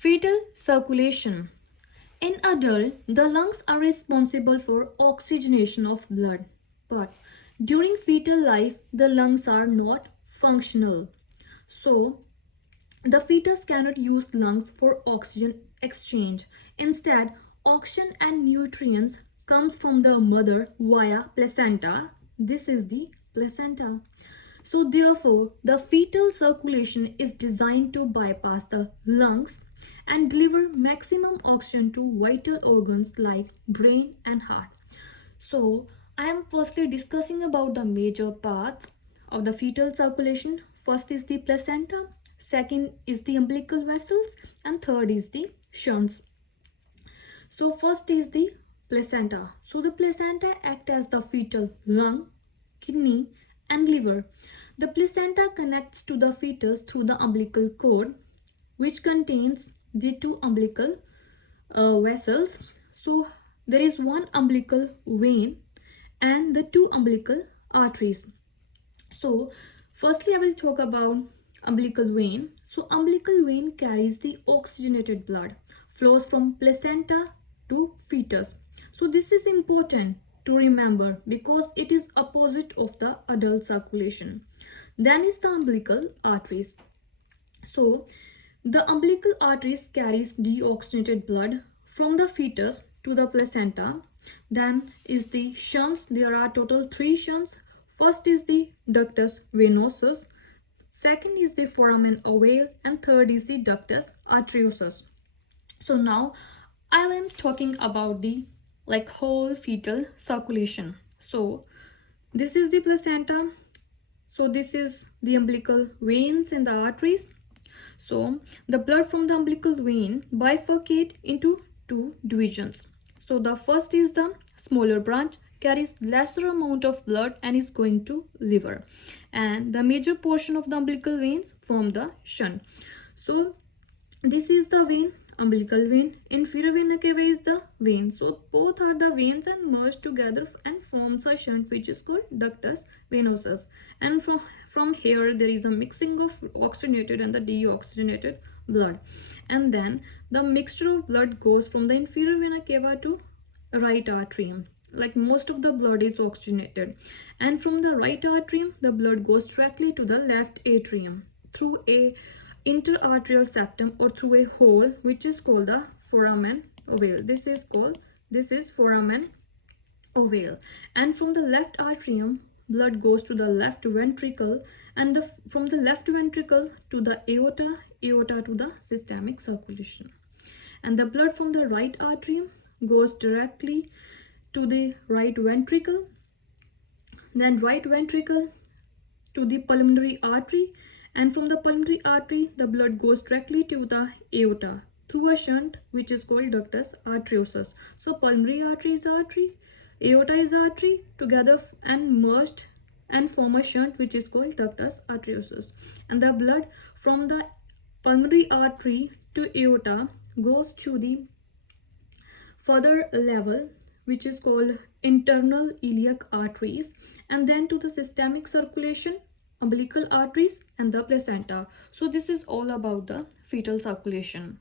Fetal circulation. In adult, the lungs are responsible for oxygenation of blood, but during fetal life, the lungs are not functional. So, the fetus cannot use lungs for oxygen exchange. Instead, oxygen and nutrients comes from the mother via placenta. This is the placenta. So therefore, the fetal circulation is designed to bypass the lungs and deliver maximum oxygen to vital organs like brain and heart. So I am firstly discussing about the major parts of the fetal circulation. First is the placenta, second is the umbilical vessels, and third is the shunts. So first is the placenta. So the placenta act as the fetal lung, kidney, and liver. The placenta connects to the fetus through the umbilical cord, which contains the two umbilical vessels. So there is one umbilical vein and the two umbilical arteries. So firstly I will talk about umbilical vein. So umbilical vein carries the oxygenated blood, flows from placenta to fetus. So this is important to remember because it is opposite of the adult circulation. Then is the umbilical arteries. So the umbilical arteries carries deoxygenated blood from the fetus to the placenta. Then is the shunts. There are total 3 shunts. First is the ductus venosus, second is the foramen ovale, and third is the ductus arteriosus. So now I am talking about the whole fetal circulation. So this is the placenta. So this is the umbilical veins and the arteries. So the blood from the umbilical vein bifurcate into 2 divisions. So the first is the smaller branch, carries lesser amount of blood and is going to liver. And the major portion of the umbilical veins form the shunt. So this is the vein, umbilical vein. Inferior vena cava is the vein. So both are the veins and merge together and forms a shunt which is called ductus venosus. And from here there is a mixing of oxygenated and the deoxygenated blood. And then the mixture of blood goes from the inferior vena cava to right atrium. Like most of the blood is oxygenated. And from the right atrium, the blood goes directly to the left atrium through a interarterial septum or through a hole which is called the foramen ovale. This is foramen ovale. And from the left atrium, blood goes to the left ventricle, and from the left ventricle to the aorta to the systemic circulation. And the blood from the right atrium goes directly to the right ventricle, then right ventricle to the pulmonary artery, and from the pulmonary artery the blood goes directly to the aorta through a shunt which is called ductus arteriosus. So pulmonary artery is artery, aorta is artery, together and merged and form a shunt which is called ductus arteriosus. And the blood from the pulmonary artery to aorta goes to the further level which is called internal iliac arteries, and then to the systemic circulation, umbilical arteries, and the placenta. So this is all about the fetal circulation.